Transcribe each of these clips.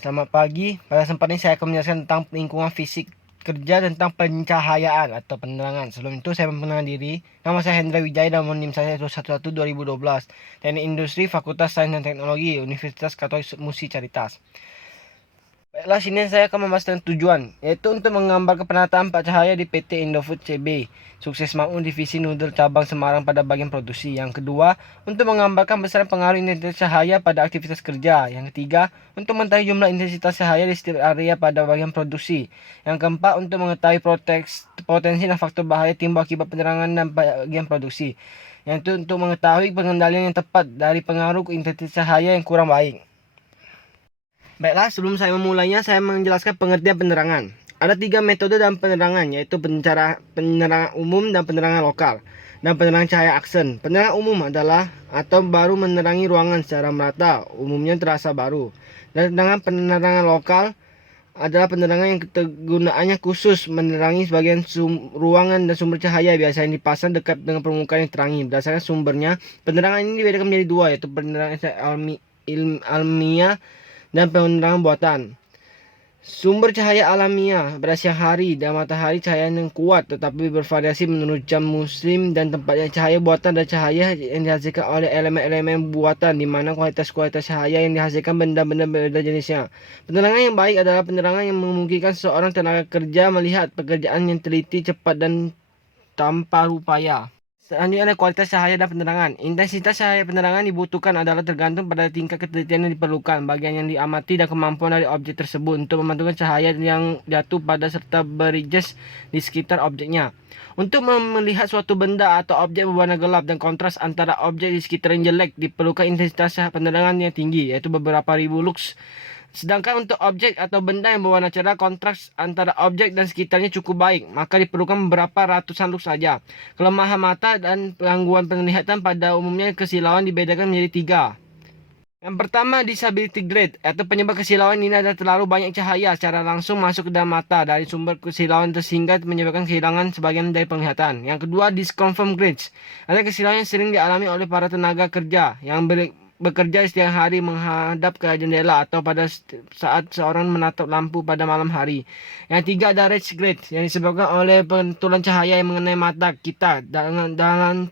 Selamat pagi. Pada kesempatan ini saya akan menjelaskan tentang lingkungan fisik kerja tentang pencahayaan atau penerangan. Sebelum itu saya memperkenalkan diri. Nama saya Hendra Wijaya dan nomor NIM saya 211-2012. Teknik Industri Fakultas Sains dan Teknologi Universitas Katolik Musi Caritas. Baiklah, sini saya akan membahas tentang tujuan, yaitu untuk menggambarkan penataan Pak Cahaya di PT Indofood CB, sukses makmur divisi noodle cabang Semarang pada bagian produksi. Yang kedua, untuk menggambarkan besaran pengaruh intensitas cahaya pada aktivitas kerja. Yang ketiga, untuk mengetahui jumlah intensitas cahaya di setiap area pada bagian produksi. Yang keempat, untuk mengetahui potensi dan faktor bahaya timbul akibat penerangan dan bagian produksi. Yang itu untuk mengetahui pengendalian yang tepat dari pengaruh intensitas cahaya yang kurang baik. Baiklah, sebelum saya memulainya, saya menjelaskan pengertian penerangan. Ada 3 metode dalam penerangan, yaitu penerangan umum dan penerangan lokal, dan penerangan cahaya aksen. Penerangan umum adalah atau baru menerangi ruangan secara merata, umumnya terasa baru. Dan penerangan lokal adalah penerangan yang kegunaannya khusus menerangi sebagian ruangan dan sumber cahaya biasanya dipasang dekat dengan permukaan yang terangi. Berdasarkan sumbernya, penerangan ini dibedakan menjadi dua, yaitu penerangan alamiah dan penerangan buatan. Sumber cahaya alamiah pada siang hari dan matahari cahaya yang kuat tetapi bervariasi menurut jam musim dan tempatnya. Cahaya buatan dan cahaya yang dihasilkan oleh elemen-elemen buatan di mana kualitas-kualitas cahaya yang dihasilkan benda-benda berbeda jenisnya. Penerangan yang baik adalah penerangan yang memungkinkan seorang tenaga kerja melihat pekerjaan yang teliti, cepat dan tanpa upaya. Selanjutnya ada kualitas cahaya dan penerangan. Intensitas cahaya penerangan dibutuhkan adalah tergantung pada tingkat ketelitian yang diperlukan, bagian yang diamati dan kemampuan dari objek tersebut untuk memantulkan cahaya yang jatuh pada serta berijes di sekitar objeknya. Untuk melihat suatu benda atau objek berwarna gelap dan kontras antara objek di sekitar yang jelek, diperlukan intensitas penerangan yang tinggi, yaitu beberapa ribu lux. Sedangkan untuk objek atau benda yang berwarna cerah, kontras antara objek dan sekitarnya cukup baik, maka diperlukan beberapa ratusan lux saja. Kelemahan mata dan gangguan penglihatan pada umumnya kesilauan dibedakan menjadi 3. Yang pertama, disability grade atau penyebab kesilauan ini adalah terlalu banyak cahaya secara langsung masuk ke dalam mata dari sumber kesilauan sehingga menyebabkan kehilangan sebagian dari penglihatan. Yang kedua, disconfirmed grades adalah kesilauan yang sering dialami oleh para tenaga kerja yang bekerja setiap hari menghadap ke jendela atau pada saat seorang menatap lampu pada malam hari. Yang tiga ada red grade yang disebabkan oleh pantulan cahaya yang mengenai mata kita. Dalam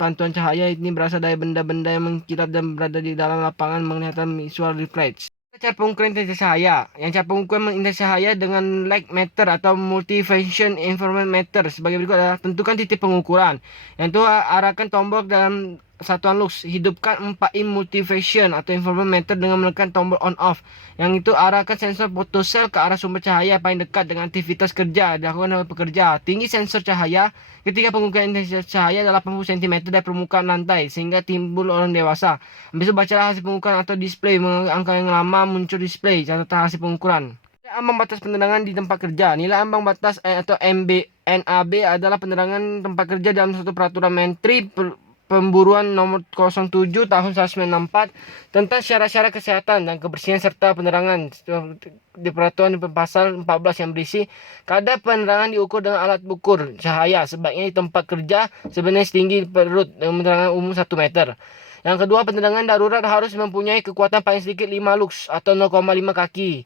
pantulan cahaya ini berasal dari benda-benda yang mengkilap dan berada di dalam lapangan penglihatan visual reflex. Cara pengukuran intensitas cahaya. Yang cara pengukuran intensitas cahaya dengan light meter atau multifunction information meter sebagai berikut adalah tentukan titik pengukuran. Yang itu arahkan tombol dalam satuan lux. Hidupkan 4 in multifunction atau information meter dengan menekan tombol on off. Yang itu arahkan sensor photocell ke arah sumber cahaya paling dekat dengan aktivitas kerja dilakukan oleh pekerja. Tinggi sensor cahaya ketika pengukuran intensitas cahaya 80 cm dari permukaan lantai sehingga timbul orang dewasa. Habis itu bacalah hasil pengukuran atau display. Angka yang lama muncul display catatan hasil pengukuran. Ambang batas penerangan di tempat kerja. Nilai ambang batas atau NAB adalah penerangan tempat kerja dalam suatu peraturan Menteri Pemburuan nomor 07 tahun 1994 tentang syarat-syarat kesehatan dan kebersihan serta penerangan di peraturan pasal 14 yang berisi kadar penerangan diukur dengan alat ukur cahaya sebaiknya di tempat kerja sebenarnya setinggi perut dengan penerangan umum 1 meter. Yang kedua, penerangan darurat harus mempunyai kekuatan paling sedikit 5 lux atau 0,5 kaki.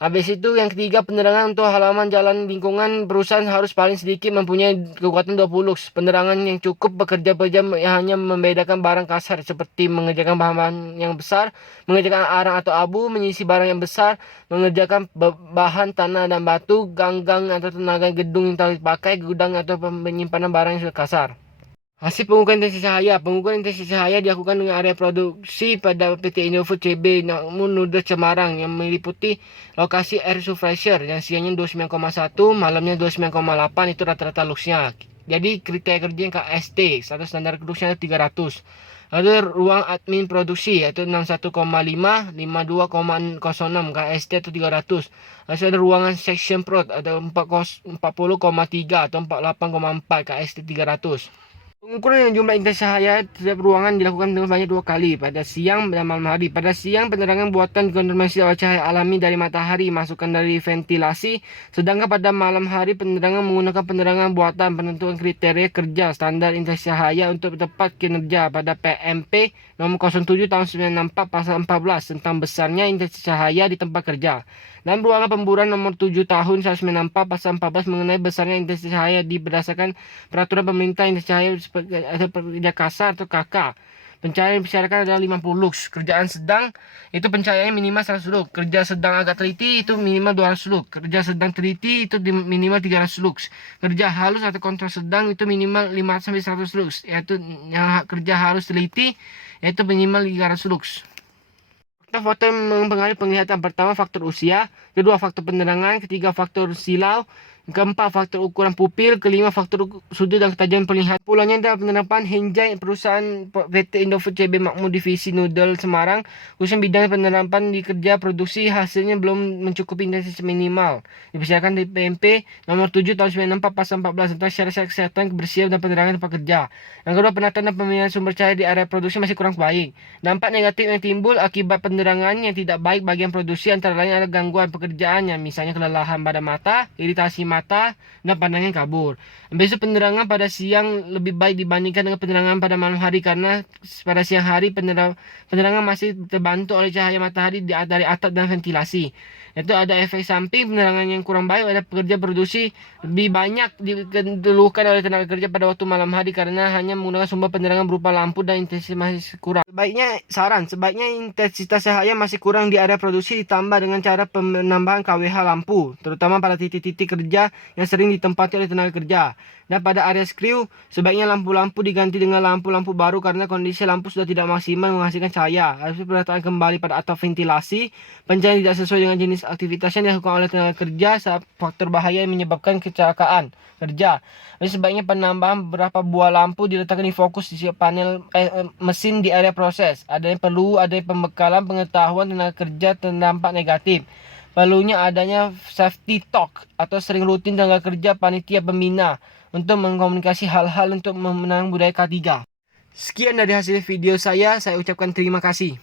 Habis itu yang ketiga, penerangan untuk halaman jalan lingkungan perusahaan harus paling sedikit mempunyai kekuatan 20 lux. Penerangan yang cukup bekerja yang hanya membedakan barang kasar seperti mengerjakan bahan yang besar, mengerjakan arang atau abu, mengisi barang yang besar, mengerjakan bahan tanah dan batu, ganggang atau tenaga gedung yang telah dipakai, gudang atau penyimpanan barang yang sudah kasar. Hasil pengukuran intensitas cahaya. Pengukuran intensitas cahaya dilakukan dengan area produksi pada PT Indofood CB namun Noodles Semarang yang meliputi lokasi air surfacer yang siangnya 29,1, malamnya 29,8 itu rata-rata luxnya. Jadi kriteria kerja yang KST, satu standar luxnya 300. Lalu ruang admin produksi yaitu 61,5, 52,06 KST atau 300. Lalu ada ruangan section prod atau 40,3 atau 48,4 KST 300. Pengukuran jumlah intensitas cahaya terhadap ruangan dilakukan dengan banyak 2 kali, pada siang dan malam hari. Pada siang, penerangan buatan dikonfirmasi oleh cahaya alami dari matahari, masukan dari ventilasi. Sedangkan pada malam hari, penerangan menggunakan penerangan buatan. Penentuan kriteria kerja standar intensitas cahaya untuk tepat kinerja pada PMP nomor 07 tahun 1994 pasal 14 tentang besarnya intensitas cahaya di tempat kerja. Dan ruangan pemburuan nomor 7 tahun 1994 pasal 14 mengenai besarnya intensitas cahaya berdasarkan peraturan pemerintah intensitas cahaya atau pekerja kasar atau KK. Pencahayaan yang disyaratkan adalah 50 lux. Kerjaan sedang itu pencahayaannya minimal 100 lux. Kerja sedang agak teliti itu minimal 200 lux. Kerja sedang teliti itu minimal 300 lux. Kerja halus atau kontrol sedang itu minimal 500 sampai 100 lux. Yaitu yang kerja halus teliti yaitu minimal 300 lux. Faktor mempengaruhi penglihatan. Pertama, faktor usia. Kedua, faktor penerangan. Ketiga, faktor silau. Keempat, faktor ukuran pupil. Kelima, faktor sudut dan ketajaman penglihatan. Pulangnya adalah penerapan Henjai perusahaan PT Indofood CB Makmur Divisi Noodle Semarang, khususnya bidang penerapan di kerja produksi, hasilnya belum mencukupi intensitas minimal. Dipersilakan di PMP nomor 7 tahun 1994 pasal 14 tentang syarat kesehatan, kebersihan dan penerangan tempat kerja. Yang kedua, penataan dan pemilihan sumber cahaya di area produksi masih kurang baik. Dampak negatif yang timbul akibat penerangan yang tidak baik bagian produksi antara lain adalah gangguan pekerjaannya, misalnya kelelahan pada mata, iritasi mata, dan pandangan kabur. Besok penerangan pada siang lebih baik dibandingkan dengan penerangan pada malam hari karena pada siang hari penerangan masih terbantu oleh cahaya matahari dari atap dan ventilasi. Itu ada efek samping penerangan yang kurang baik pada pekerja produksi lebih banyak dikeluhkan oleh tenaga kerja pada waktu malam hari karena hanya menggunakan sumber penerangan berupa lampu dan intensitas masih kurang. Sebaiknya intensitas cahaya masih kurang di area produksi ditambah dengan cara penambahan KWH lampu, terutama pada titik-titik kerja yang sering ditempati oleh tenaga kerja. Dan pada area skru, sebaiknya lampu-lampu diganti dengan lampu-lampu baru karena kondisi lampu sudah tidak maksimal menghasilkan cahaya. Harus penataan kembali pada atap ventilasi. Pencahayaan tidak sesuai dengan jenis aktivitas yang dilakukan oleh tenaga kerja saat faktor bahaya yang menyebabkan kecelakaan kerja. Jadi sebaiknya penambahan beberapa buah lampu diletakkan di fokus di panel mesin di area proses. Ada pembekalan pengetahuan tenaga kerja terdampak negatif. Perlunya adanya safety talk atau sering rutin tenaga kerja panitia pembina untuk mengkomunikasi hal-hal untuk memenang budaya K3. Sekian dari hasil video saya ucapkan terima kasih.